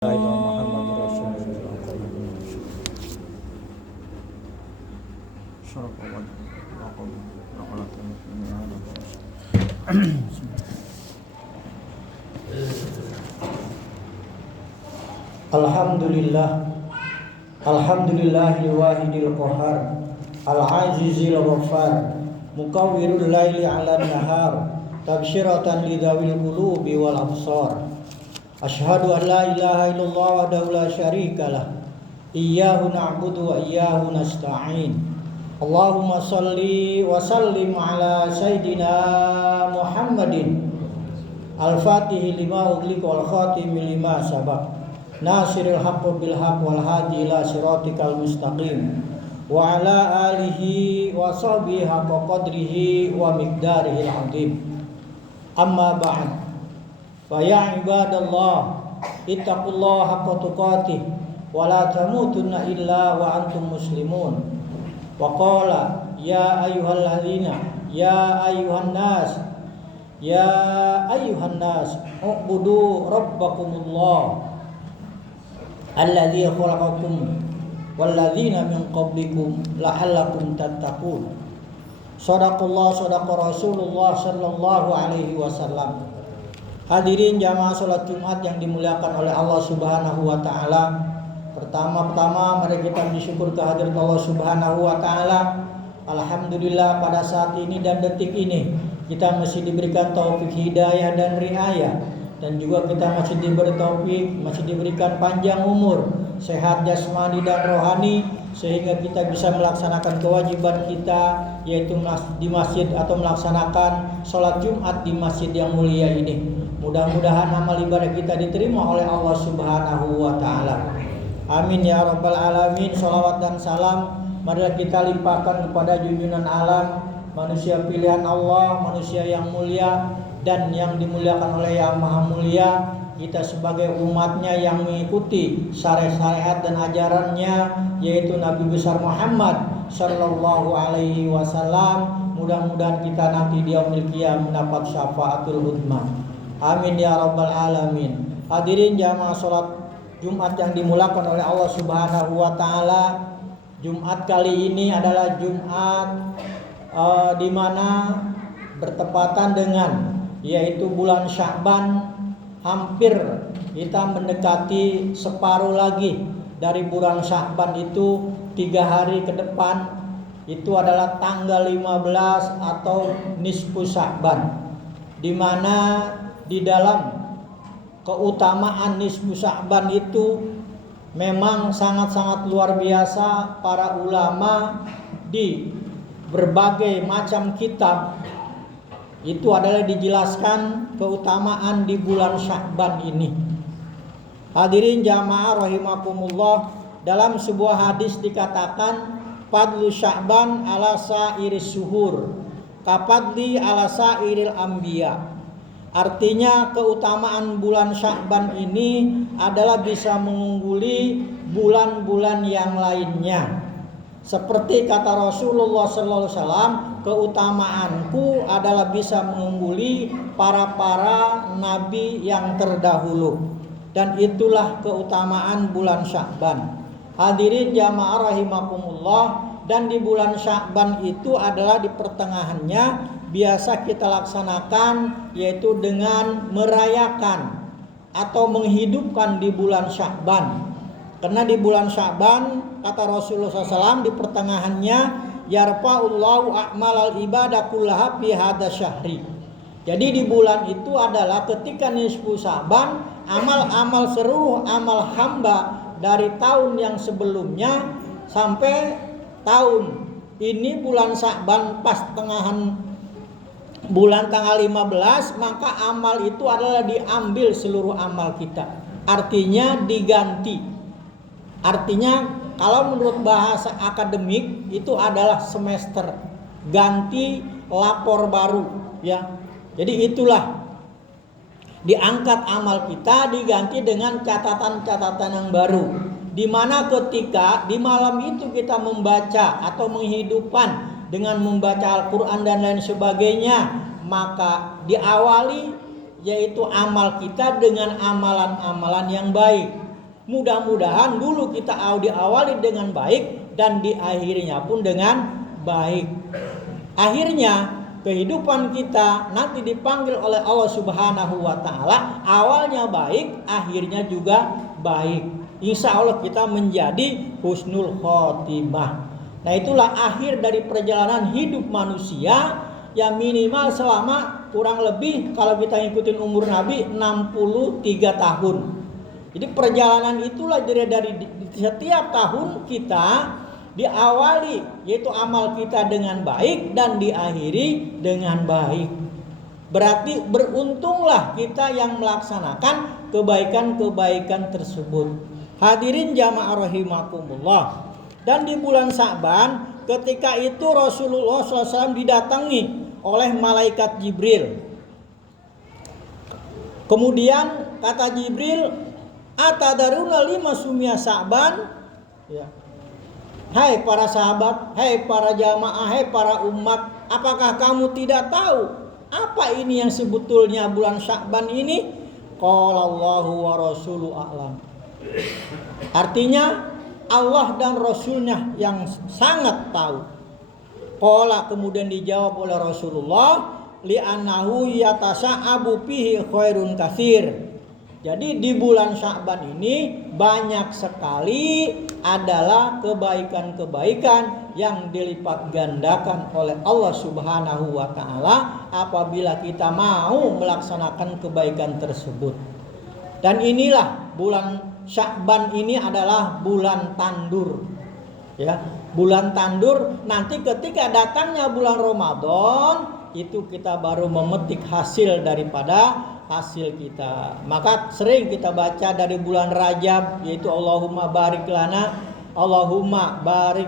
إلى محمد رسول الله شرف وجه وقل وقلت Alhamdulillahil wahidil qahar al-azizil ghaffar mukawwirul laili 'alan nahar tabsyiratan lidzawil qulubi wal absar. Asyhadu an la ilaha illallah wahdahu la syarikalah iyyahu na'budu wa iyyahu nasta'in. Allahumma shalli wa sallim ala sayyidina Muhammadin al-fatihi lima ughliqa wal khatimi lima sabaq nasiril haqqi bil haqq wal hadi ila siratikal mustaqim wa ala alihi wa sahbihi haqqa qadrihi wa miqdarihil azim. Amma ba'd. Fa ya ibadallah ittaqullaha haqqa tuqatih wa la tamutunna illa wa antum muslimun. Wa qala ya ayyuhalladzina ya ayyuhan nas u'budu rabbakumullah alladzi khalaqakum walladzina min qablikum la'allakum tattaqun. Shadaqallah sadaqa Rasulullah sallallahu alaihi wasallam. Hadirin jamaah salat Jumat yang dimuliakan oleh Allah Subhanahu wa taala. Pertama-tama mari kita bersyukur kehadirat Allah Subhanahu wa taala. Alhamdulillah pada saat ini dan detik ini kita masih diberikan taufik hidayah dan riayah, dan juga kita masih diberi taufik, masih diberikan panjang umur, sehat jasmani dan rohani, sehingga kita bisa melaksanakan kewajiban kita, yaitu di masjid atau melaksanakan sholat Jumat di masjid yang mulia ini. Mudah-mudahan amal ibadah kita diterima oleh Allah Subhanahu wa taala. Amin ya rabbal alamin. Shalawat dan salam marilah kita limpahkan kepada junjungan alam, manusia pilihan Allah, manusia yang mulia dan yang dimuliakan oleh Yang Maha Mulia. Kita sebagai umatnya yang mengikuti syariat dan ajarannya, yaitu Nabi besar Muhammad sallallahu alaihi wasallam. Mudah-mudahan kita nanti di yaumil qiyamah mendapat syafaatul hudmah. Amin ya rabbal alamin. Hadirin jamaah salat Jumat yang dimuliakan oleh Allah Subhanahu wa taala. Jumat kali ini adalah Jumat di mana bertepatan dengan yaitu bulan Sya'ban. Hampir kita mendekati separuh lagi dari bulan Sya'ban itu 3 hari ke depan. Itu adalah tanggal 15 atau nisfu Sya'ban, di mana di dalam keutamaan nisfu Sya'ban itu memang sangat-sangat luar biasa. Para ulama di berbagai macam kitab itu adalah dijelaskan keutamaan di bulan Sya'ban ini. Hadirin jamaah rahimakumullah, dalam sebuah hadis dikatakan fadlu Sya'ban ala sairis suhur kafadli ala sairil anbiya. Artinya keutamaan bulan Sya'ban ini adalah bisa mengungguli bulan-bulan yang lainnya. Seperti kata Rasulullah sallallahu alaihi wasallam, keutamaanku adalah bisa mengungguli para nabi yang terdahulu. Dan itulah keutamaan bulan Sya'ban. Hadirin jamaah rahimakumullah, dan di bulan Sya'ban itu adalah di pertengahannya biasa kita laksanakan, yaitu dengan merayakan atau menghidupkan di bulan Sya'ban. Karena di bulan Sya'ban kata Rasulullah SAW di pertengahannya yarfa'ullahu a'malal ibadah kullaha fi hadza syahri. Jadi di bulan itu adalah ketika nisfu Sya'ban, amal-amal seluruh amal hamba dari tahun yang sebelumnya sampai tahun ini bulan Sya'ban pas tengahan bulan tanggal 15, maka amal itu adalah diambil seluruh amal kita. Artinya diganti. Artinya kalau menurut bahasa akademik itu adalah semester, ganti lapor baru ya. Jadi itulah diangkat amal kita, diganti dengan catatan-catatan yang baru. Di mana ketika di malam itu kita membaca atau menghidupkan dengan membaca Al-Quran dan lain sebagainya, maka diawali yaitu amal kita dengan amalan-amalan yang baik. Mudah-mudahan dulu kita diawali dengan baik dan diakhirinya pun dengan baik. Akhirnya kehidupan kita nanti dipanggil oleh Allah Subhanahu wa taala, awalnya baik, akhirnya juga baik. Insya Allah kita menjadi husnul khotimah. Nah, itulah akhir dari perjalanan hidup manusia yang minimal selama kurang lebih kalau kita ngikutin umur Nabi 63 tahun. Jadi perjalanan itulah dari setiap tahun kita diawali yaitu amal kita dengan baik dan diakhiri dengan baik. Berarti beruntunglah kita yang melaksanakan kebaikan-kebaikan tersebut. Hadirin jamaah rahimakumullah. Dan di bulan Sya'ban ketika itu Rasulullah SAW didatangi oleh malaikat Jibril. Kemudian kata Jibril, "Atadaruna lima sumia Sya'ban?" Ya. Hai para sahabat, hai para jamaah, hai para umat, apakah kamu tidak tahu apa ini yang sebetulnya bulan Sya'ban ini? Qala Allahu wa rasuluhu a'lam. Artinya Allah dan Rasulnya yang sangat tahu. Qala, kemudian dijawab oleh Rasulullah, li'annahu yatasa'abu fihi khairun katsir. Jadi di bulan Sya'ban ini banyak sekali adalah kebaikan-kebaikan yang dilipat gandakan oleh Allah Subhanahu wa taala apabila kita mau melaksanakan kebaikan tersebut. Dan inilah bulan Sya'ban ini adalah bulan tandur. Ya, bulan tandur, nanti ketika datangnya bulan Ramadan itu kita baru memetik hasil daripada hasil kita. Maka sering kita baca dari bulan Rajab yaitu Allahumma barik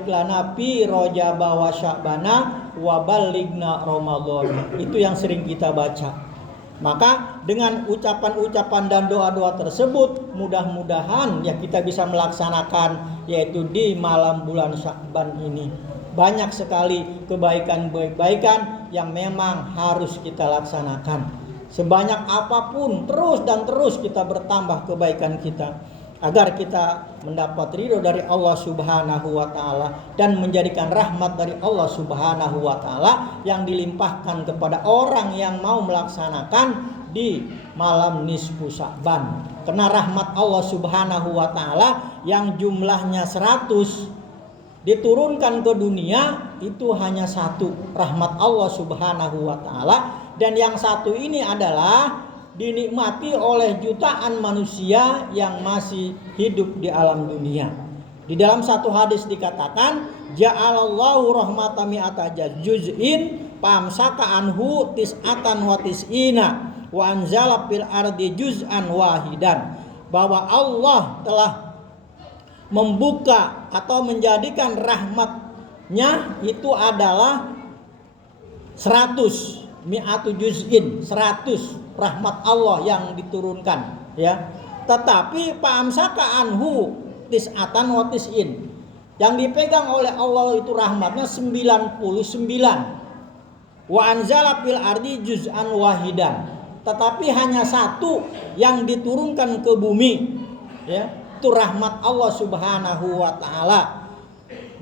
lana fi Rajab wa Sya'bana wa ballighna Ramadan. Itu yang sering kita baca. Maka dengan ucapan-ucapan dan doa-doa tersebut mudah-mudahan ya kita bisa melaksanakan yaitu di malam bulan Sya'ban ini. Banyak sekali kebaikan-kebaikan yang memang harus kita laksanakan. Sebanyak apapun terus kita bertambah kebaikan kita agar kita mendapat ridho dari Allah Subhanahu wa taala dan menjadikan rahmat dari Allah Subhanahu wa taala yang dilimpahkan kepada orang yang mau melaksanakan di malam nisfu Sya'ban. Karena rahmat Allah Subhanahu wa taala yang jumlahnya 100 diturunkan ke dunia itu hanya satu, rahmat Allah Subhanahu wa taala. Dan yang satu ini adalah dinikmati oleh jutaan manusia yang masih hidup di alam dunia. Di dalam satu hadis dikatakan, ja'alallahu rahmatan mi'ata juz'in famsaka anhu tis'atan wa tis'ina wa anzala fil ardi juz'an wahidan. Bahwa Allah telah membuka atau menjadikan rahmatnya itu adalah 100 mi'atu juz'in, 100 rahmat Allah yang diturunkan ya. Tetapi pa'amsaka anhu tis'atan wa tis'in, yang dipegang oleh Allah itu rahmatnya 99. Wa anzala fil ardi juz'an wahidan, tetapi hanya satu yang diturunkan ke bumi ya. Itu rahmat Allah Subhanahu wa taala.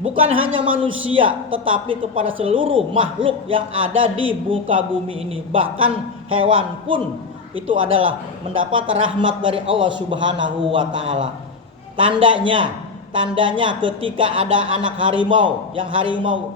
Bukan hanya manusia, tetapi kepada seluruh makhluk yang ada di muka bumi ini. Bahkan hewan pun itu adalah mendapat rahmat dari Allah Subhanahu wa taala. Tandanya ketika ada anak harimau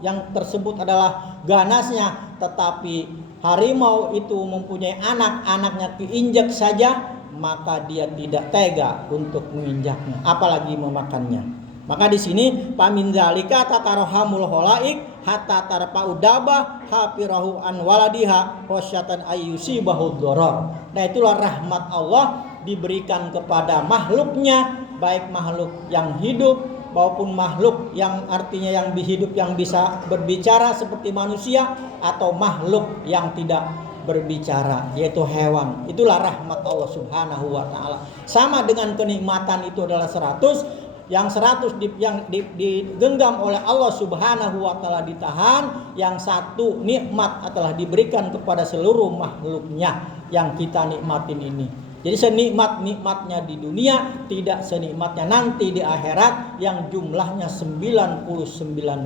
yang tersebut adalah ganasnya, tetapi harimau itu mempunyai anaknya keinjak saja, maka dia tidak tega untuk menginjaknya, apalagi memakannya. Maka di sini pamin zalika tatarahamul khalaik hatta tarfa'u dabah hafirahu an waladiha wasyatan ayyusibahu dharar. Nah, itulah rahmat Allah diberikan kepada makhluknya, baik makhluk yang hidup maupun makhluk yang artinya yang hidup yang bisa berbicara seperti manusia atau makhluk yang tidak berbicara yaitu hewan. Itulah rahmat Allah Subhanahu wa taala. Sama dengan kenikmatan itu adalah 100, yang 100 yang digenggam oleh Allah Subhanahu wa taala ditahan, yang satu nikmat telah diberikan kepada seluruh makhluknya yang kita nikmatin ini. Jadi senikmat-nikmatnya di dunia tidak senikmatnya nanti di akhirat yang jumlahnya 99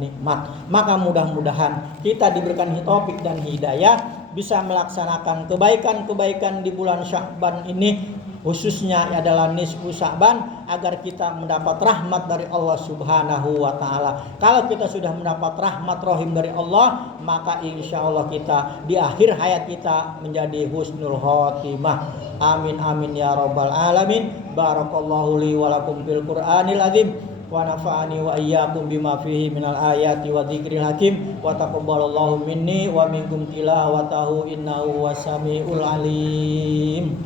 nikmat. Maka mudah-mudahan kita diberikan taufik dan hidayah bisa melaksanakan kebaikan-kebaikan di bulan Sya'ban ini, khususnya adalah nisfu Sya'ban, agar kita mendapat rahmat dari Allah Subhanahu wa taala. Kalau kita sudah mendapat rahmat rahim dari Allah, maka insya Allah kita di akhir hayat kita menjadi husnul khotimah. Amin amin ya rabbal alamin. Barakallahu li wa lakum fil Qur'anil azim wa nafa'ani wa iyyakum bima fihi minal ayati wa dzikril hakim wa taqabbalallahu minni wa minkum tilawatahu innahu wasamiul alim.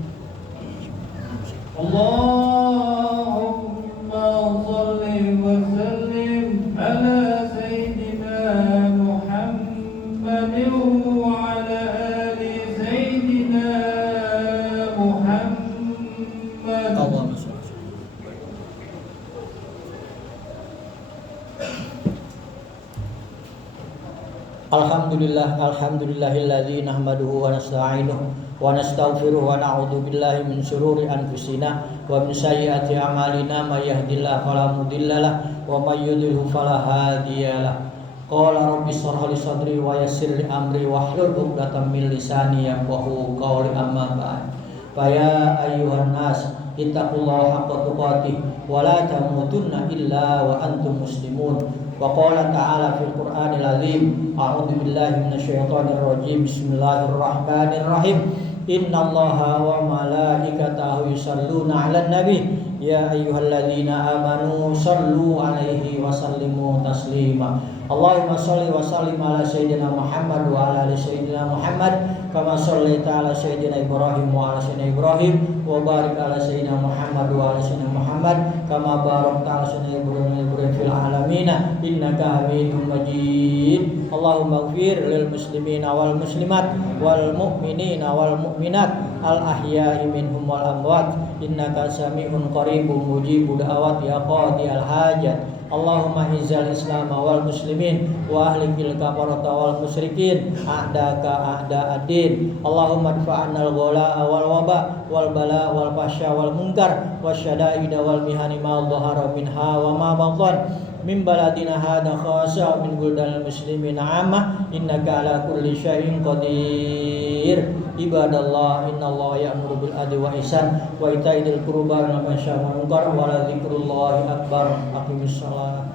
Allahumma shalli wa sallim ala sayyidina Muhammadin wa ala ali sayyidina Muhammad. Alhamdulillahilladzi nahmaduhu wa nasta'inuhu wa nastaghfiruhu wa na'udzu billahi min syururi anfusina wa min sayyiati a'malina may yahdihillahu fala mudhillalah wa may yudhlil fala hadiyalah. Qala rabbi shrah li sadri wa yassir li amri wahlul 'uqdatam min lisani yafqahu qawli amma ba'd. Fa ya ayyuhan nas ittaqullaha haqqa tuqatih wa la tamutunna illa wa antum muslimun. Wa qala ta'ala fil Qur'anil azim a'udzu billahi minasyaitonir rajim bismillahirrahmanirrahim. Innallaha wa malaikatahu yusholluna 'alan nabi ya ayyuhalladzina amanu shallu 'alaihi wa sallimu taslima. Allahumma shalli wa sallim ala sayyidina Muhammad wa ala ali sayyidina Muhammad kama shallaita ala sayyidina Ibrahim wa ala sayyidina Ibrahim wa barik ala sayyidina Muhammad wa ala sayyidina Muhammad kama barakta ala sayyidina Ibrahim fil alamin innaka Hamidum Majid. Allahumma ighfir lil muslimina wal muslimat wal mu'minina wal mu'minat al ahya'i minhum wal amwat innaka sami'un qaribun mujibud da'awat ya qadiyal hajat. Allahumma izzal islam wal muslimin wa ahlikil kafarata wal musyrikin a'daka a'da'ad-din. Allahumma dfa'annal ghala wal waba wal bala wal fahsya wal munkar wasyada'ida wal mihani ma dhahara minha wa ma batan min baladina hadha khassa min buldanil muslimin 'amma innaka ala kulli syai'in qadir. Ibadallah innallaha ya'muru bil adli wa ihsan wa ita'i dzil qurba wal nahy 'anil munkar wa la dzikrullahi akbar. Aqimissalah.